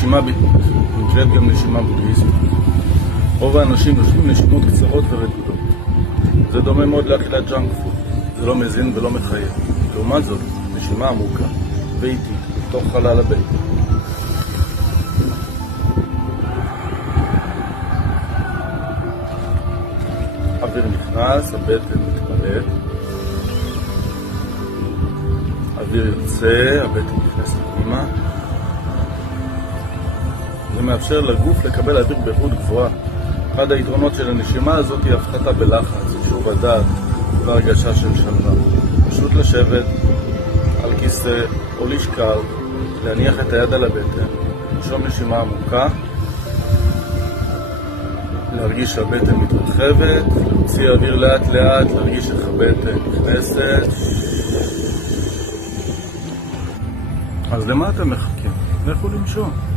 נשימה נקראת גם נשימה בודהיסטית. רוב האנשים נושמים נשימות קצרות ורדודות. זה דומה מאוד לאכילת ג'אנק פוד. זה לא מזין ולא מחייב. לעומת זאת, נשימה עמוקה ואיטית בתוך חלל הבטן. אוויר נכנס, הבטן מתמלאת. אוויר יוצא, הבטן נכנס לפנימה. זה מאפשר לגוף לקבל אוויר באיכות גבוהה. אחד היתרונות של הנשימה הזאת היא הפחתה בלחץ, שוב הדעת והרגשה של שלווה. פשוט לשבת על כיסא או לשכב, להניח את היד על הבטן, לנשום נשימה עמוקה, להרגיש שהבטן מתרחבת, להוציא אוויר לאט לאט, להרגיש איך הבטן נכנסת. אז למה אתם מחכים? לכו לנשום.